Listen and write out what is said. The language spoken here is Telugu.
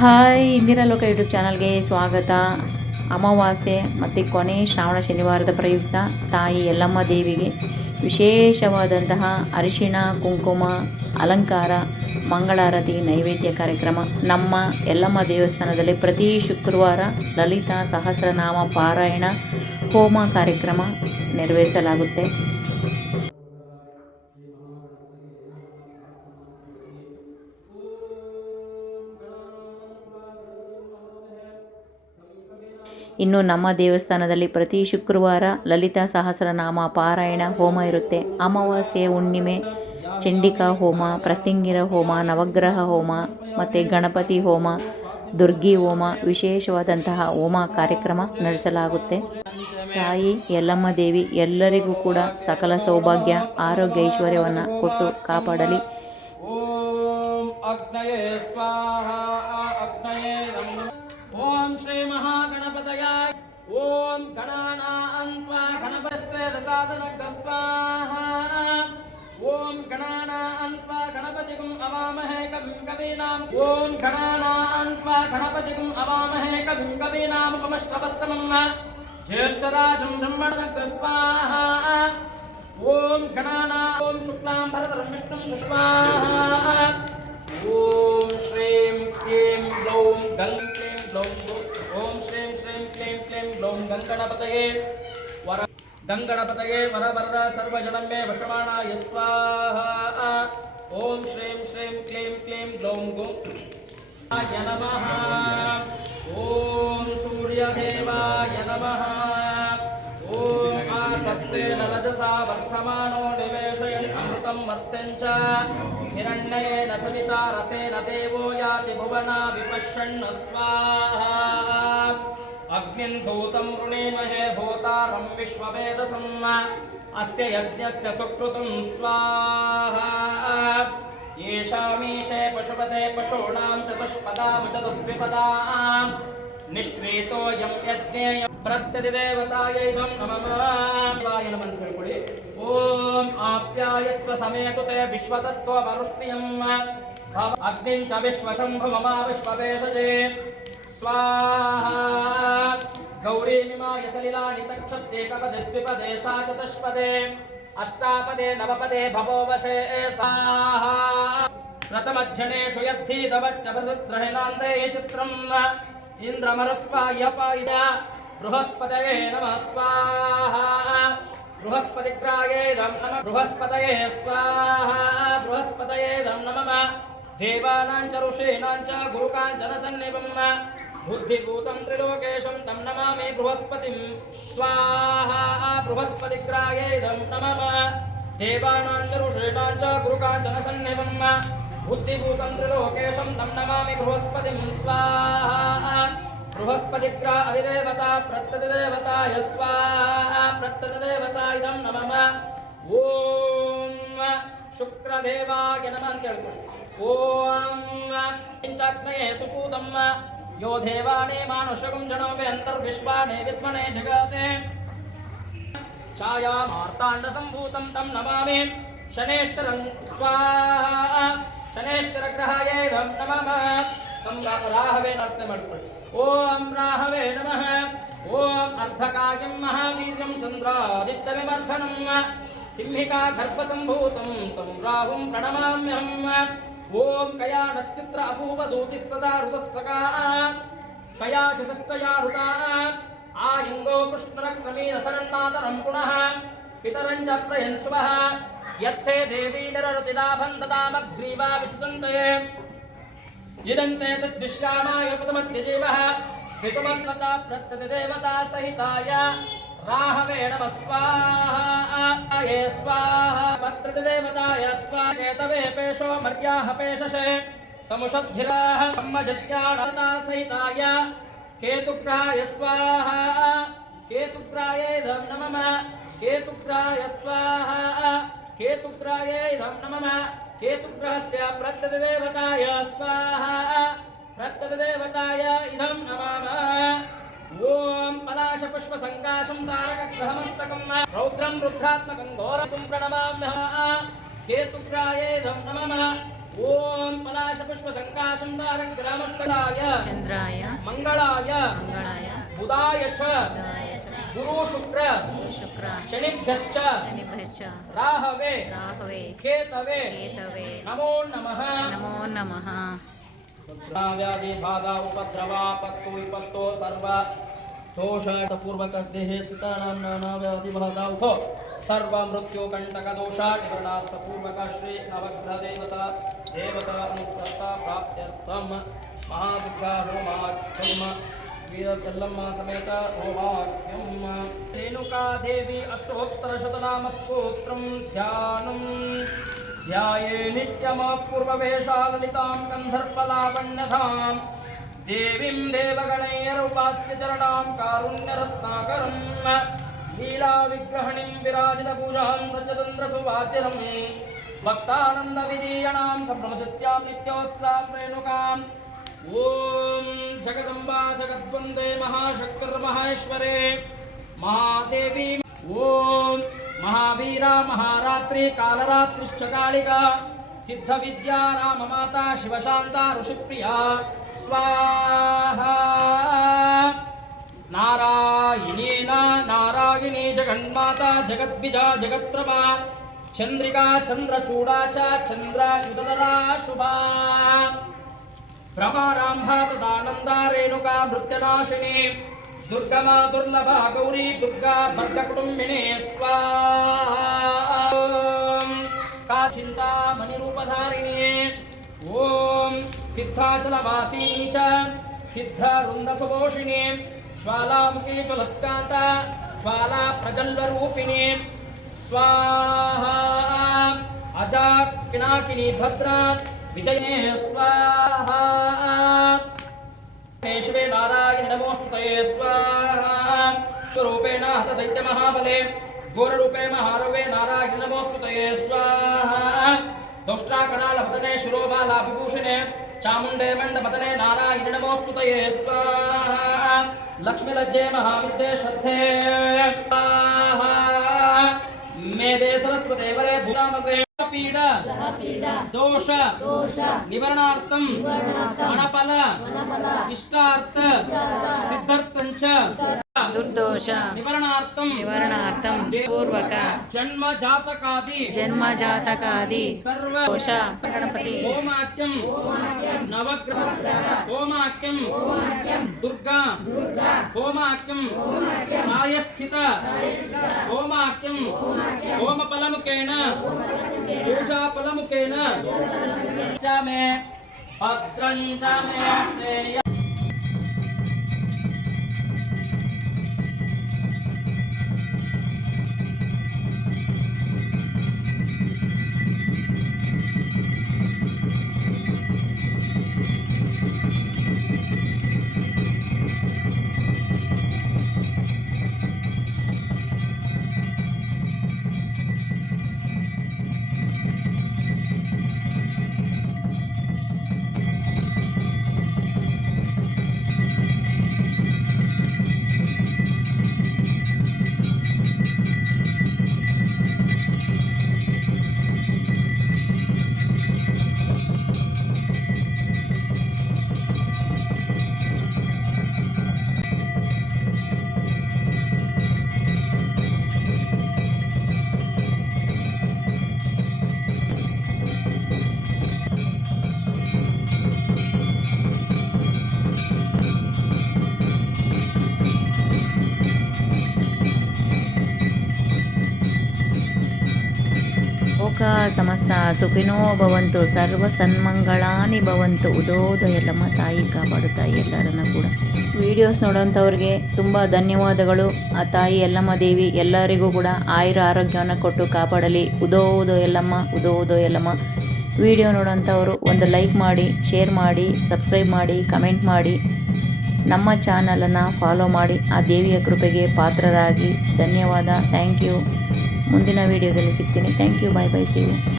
ಹಾಯ್ ಇಂದಿರಾ ಲೋಕ ಯೂಟ್ಯೂಬ್ ಚಾನಲ್ಗೆ ಸ್ವಾಗತ. ಅಮಾವಾಸ್ಯೆ ಮತ್ತು ಕೊನೆ ಶ್ರಾವಣ ಶನಿವಾರದ ಪ್ರಯುಕ್ತ ತಾಯಿ ಯಲ್ಲಮ್ಮ ದೇವಿಗೆ ವಿಶೇಷವಾದಂತಹ ಅರಿಶಿಣ, ಕುಂಕುಮ, ಅಲಂಕಾರ, ಮಂಗಳಾರತಿ, ನೈವೇದ್ಯ ಕಾರ್ಯಕ್ರಮ. ನಮ್ಮ ಯಲ್ಲಮ್ಮ ದೇವಸ್ಥಾನದಲ್ಲಿ ಪ್ರತಿ ಶುಕ್ರವಾರ ಲಲಿತಾ ಸಹಸ್ರನಾಮ ಪಾರಾಯಣ, ಹೋಮ ಕಾರ್ಯಕ್ರಮ ನೆರವೇರಿಸಲಾಗುತ್ತೆ. ಇನ್ನು ನಮ್ಮ ದೇವಸ್ಥಾನದಲ್ಲಿ ಪ್ರತಿ ಶುಕ್ರವಾರ ಲಲಿತಾ ಸಹಸ್ರನಾಮ ಪಾರಾಯಣ ಹೋಮ ಇರುತ್ತೆ. ಅಮಾವಾಸ್ಯೆ ಹುಣ್ಣಿಮೆ, ಚಂಡಿಕಾ ಹೋಮ, ಪ್ರತಿಂಗಿರ ಹೋಮ, ನವಗ್ರಹ ಹೋಮ, ಮತ್ತು ಗಣಪತಿ ಹೋಮ, ದುರ್ಗಿ ಹೋಮ, ವಿಶೇಷವಾದಂತಹ ಹೋಮ ಕಾರ್ಯಕ್ರಮ ನಡೆಸಲಾಗುತ್ತೆ. ತಾಯಿ ಯಲ್ಲಮ್ಮ ದೇವಿ ಎಲ್ಲರಿಗೂ ಕೂಡ ಸಕಲ ಸೌಭಾಗ್ಯ, ಆರೋಗ್ಯ, ಐಶ್ವರ್ಯವನ್ನು ಕೊಟ್ಟು ಕಾಪಾಡಲಿ. ಓಂ ಸ್ವಾಹ ಓಂ ಶ್ರೀ ಮಹಾ ॐ गणानान्त्वा गणपस्य दशादनग्ध स्वाहा ॐ गणानान्त्वा गणपतिगुम् अवामहे कविं कवीनाम् ॐ गणानान्त्वा गणपतिगुम् अवामहे कविं कवीनामुपमश्रवस्तमम् ज्येष्ठराजं ब्रह्मणदग्ध स्वाहा ॐ गणाना ॐ शुक्लां भरतरं विष्णुं स्वाहा ॐ श्रीं क्लीं ग्लौं गं గ్లౌం ఓం శ్రీం శ్రీం క్లీం క్లీం గ్లౌం గంగణపతయే వర గంగణపతయే వర వరద సర్వజనం మే వశమాణా యస్వాహ ఓం శ్రీం శ్రీం క్లీం క్లీం గ్లౌం గుం నమ. ఓం సూర్యదేవాయ నమ. ॐ रजसा वर्तमानो निवेशयन् अमृतं मत्तं च हिरण्येन स्वाहा अग्निं भूतं वृणीमहे भूतारं विश्ववेदसं अस्य यज्ञस्य पशुपते पशूणां चतुष्पदां चतुर्विपदां निष्क्रीतोऽयं यज्ञेयम् ప్రత్యతిదేవతాయైవం నమమాయ మంత్రుడి ఓం ఆప్యాయస్వ సమయకుతే విశ్వతస్వ వరుష్ణ్యం అగ్నిం చ విశ్వశంభుమమా విశ్వవేదజే స్వాహా గౌరీమిమాయ సలిలాని తక్షత్యేకపదే ద్విపదే సా చతుష్పదే అష్టాపదే నవపదే భవోవశే సాహా రతమజ్జనేషు యద్ధీతవచ్చవసత్రహిలాందే చిత్రం ఇంద్రమరుత్వాయ పాయిత बृहस्पत नम स्वाहा। बृहस्पतिग्राये दं नमः। बृहस्पतये स्वाहा। बृहस्पत दं नमः। देवानां च ऋषीणां च बुद्धिभूत च सन्निभं बुद्धिभूतं त्रिलोकेशं तं नमामि बृहस्पतिं। स्वाहा। बृहस्पतिग्राये दं नमः देवानां च ऋषीणां च बुद्धिभूत च सन्निभं बुद्धिभूतं त्रिलोकेशं तं नमामि बृहस्पतिं। स्वाहा। बृहस्पतिग्रा अविदेवता प्रत्यतिदेवताय स्वाहा प्रत्यतिदेवता इदं नमः ॐ शुक्रदेवाय नमः ಅಂತ ಹೇಳ್ಕೊಳ್ಳಿ ಓಂ ಪಂಚಾತ್ಮಯೇ ಸುಪೂತಂ ಯೋ ದೇವಾನೇ ಮಾನುಷಗಂ ಜನೋವೆ ಅಂತರ್ವಿಶ್ವಾನೇ ವಿದ್ಮನೆ ಜಗತೆ छायामार्ताण्डसम्भूतं तं नमामि शनेश्चरं स्वाहा शनेश्चरग्रहाय नमः ನಮ್ಗೆ ರಾಹವೇ ಅರ್ಥ ಮಾಡ್ಕೊಳ್ಳಿ ಓಂ ರಾಹವೇ ನಮಃ ಓಂ ಅರ್ಧಕಾಯಂ ಮಹಾವೀರ್ಯಂ ಚಂದ್ರಾದಿತ್ಯವಿಮರ್ಧನಂ ಸಿಂಹಿಕಾ ಗರ್ಭಸಂಭೂತಂ ತಂ ರಾಹುಂ ಪ್ರಣಮಾಮ್ಯಹಂ ಓಂ ಕಯಾಣಶ್ಚಿತ್ರ ಅಪೂಪದೂತಿಃ ಸದಾ ಹೃದಸ್ಸಕಾ ಕಯಾ ಚಷ್ಟಯಾ ಹೃತಾ ಆ ಯಂಗೋ ಕೃಷ್ಣರಕ್ರಮೇಣ ಸರನ್ನಾತರಂ ಪುನಃ పితరంచ ప్రయన్సువ యత్తే దేవీ నరరుతిలాభం దదామగ్రీవా విశుదంతే ఇదంతే తద్విశ్రామాయ ప్రథమధ్యజీవ వికమన్వత ప్రత్యదేవతా సహితాయ రాహవే నమ స్వాహ స్వాహ ప్రత్యదేవతాయ స్వాహేతవే పేషో మర్యాహ పేషసే సముషద్భిరాహ బ్రహ్మజత్యాడతా సహితాయ కేతుగ్రాయ స్వాహ కేతుగ్రాయే ధం నమమ కేతుగ్రాయ స్వాహ కేతుగ్రాయే ధం నమమ केतुग्रहस्य प्रत्यदेवताय स्वाहा प्रत्यदेवताय इदं नमामः ॐ पलाशपुष्पसङ्काशं तारकग्रहमस्तकं रौद्रं रुद्रात्मकं घोरं प्रणमाम्यः केतुग्रायेदं नमः ॐ पलाशपुष्पसङ्काशं तारकग्रहमस्तकाय चन्द्राय मङ्गलाय मङ्गलाय बुधाय च गुरु शुक्र। शुक्र। शनि शनिभ्यश्च। राहवे। राहवे। केतवे केतवे नमो नमः। नमो नमः। व्याधि बाधा उपद्रवा पत्तो विपत्तो सर्व। देहे नाना व्याधि बाधा सर्व मृत्यु कंटक दोषा निवृणार्थ पूर्वक श्री नवग्रह देवता देवता प्राप्त्यर्थम శ్రీకల్లమ్మ సమేత ఓమాఖ్యం రేణుకాదేవి అష్టోత్తరశతనామస్తోత్రం ధ్యానం. ధ్యాయే నిత్యమాపూర్వవేషాలలితాం గంధర్వలావణ్యధాం. దేవీం దేవగణైరుపాస్యచరణాం కారుణ్యరత్నాకరం లీలావిగ్రహణిం విరాజితపూజాం సచ్చతంద్రసువాద్యరం భక్తానందవిజీయణాం సప్రమదిత్యాం నిత్యోత్సాం రేణుకాం. ఓం జగదంబా జగద్వందే మహాశంకర్మహేశ్వరే మహాదేవి ఓం మహావీర మహారాత్రి కాళరాత్రిష్టకాళిక సిద్ధ విద్యా రామమాత శివశాంత ఋషిప్రియ. స్వాహ. నారాయణేన నారాయణీ జగన్మాత జగద్విజ జగత్ప్రభా. చంద్రికా చంద్రచూడా చ చంద్రయుతరా శుభా. शुभा भ्रमाराम्भा तदानन्दा नृत्यनाशिनी दुर्गमा दुर्लभा गौरी दुर्गा भर्गकुटुम्बिनी स्वाहा। का चिन्तामणिरूपधारिणी ॐ सिद्धाचलवासिनी च सिद्धवृन्दसुपोषिणी ज्वालामुखी ज्वाला प्रजल्वरूपिणी स्वाहा। अजा पिनाकिनी भद्रा, विजये स्वाहा। नमोस्तये स्वाहा। स्वरूपेण हत दैत्य महाबले घोररूपे महारवे नारायण नमोस्तये स्वाहा। दौष्ट्राकणालपतने शिरोबालाभिभूषणे। चामुण्डे मण्डपतने नारायण नमोस्तये स्वाहा। लक्ष्मीलज्जे महाविद्ये श्रद्धे। स्वाहा। मेदे सरस्वते वरे ಸಹಪೀಡ ದೋಷ ನಿವರಣಾರ್ಥಂ ಹಣಫಲ ಇಷ್ಟಾರ್ಥ ಸಿದ್ಧಾರ್ಥಂಚ దుర్దోష నివరణార్థం నివరణార్థం పూర్వక జన్మ జాతకాది జన్మ జాతకాది సర్వ దోష గణపతి హోమాక్యం నవగ్రహ హోమాక్యం దుర్గా హోమాక్యం ప్రాయశ్చిత హోమాక్యం హోమఫలముఖేణ पूजाफलमुखेन च मे भद्रं च मे श्रेय ಸಮಸ್ತ ಸುಖಿನೋ ಭವಂತು, ಸರ್ವ ಸನ್ಮಂಗಳಾನಿ ಭವಂತು ಉದೋದಯಲ್ಲಮ್ಮ ತಾಯಿ ಕಾಪಾಡು ತಾಯಿ ಎಲ್ಲರನ್ನ ಕೂಡ. ವಿಡಿಯೋಸ್ ನೋಡೋಂಥವ್ರಿಗೆ ತುಂಬ ಧನ್ಯವಾದಗಳು. ಆ ತಾಯಿ ಎಲ್ಲಮ್ಮ ದೇವಿ ಎಲ್ಲರಿಗೂ ಕೂಡ ಆಯುರ ಆರೋಗ್ಯವನ್ನು ಕೊಟ್ಟು ಕಾಪಾಡಲಿ. ಉದೋ ಉದೋ ಎಲ್ಲಮ್ಮ ಉದೋ ಉದೋ ಎಲ್ಲಮ್ಮ ವಿಡಿಯೋ ನೋಡೋಂಥವ್ರು ಒಂದು ಲೈಕ್ ಮಾಡಿ, ಶೇರ್ ಮಾಡಿ, ಸಬ್ಸ್ಕ್ರೈಬ್ ಮಾಡಿ, ಕಮೆಂಟ್ ಮಾಡಿ. ನಮ್ಮ ಚಾನಲನ್ನು ಫಾಲೋ ಮಾಡಿ. ಆ ದೇವಿಯ ಕೃಪೆಗೆ ಪಾತ್ರರಾಗಿ. ಧನ್ಯವಾದ. Thank you. ಮುಂದಿನ ವಿಡಿಯೋದಲ್ಲಿ ಸಿಗ್ತೀನಿ. Thank you bye bye see you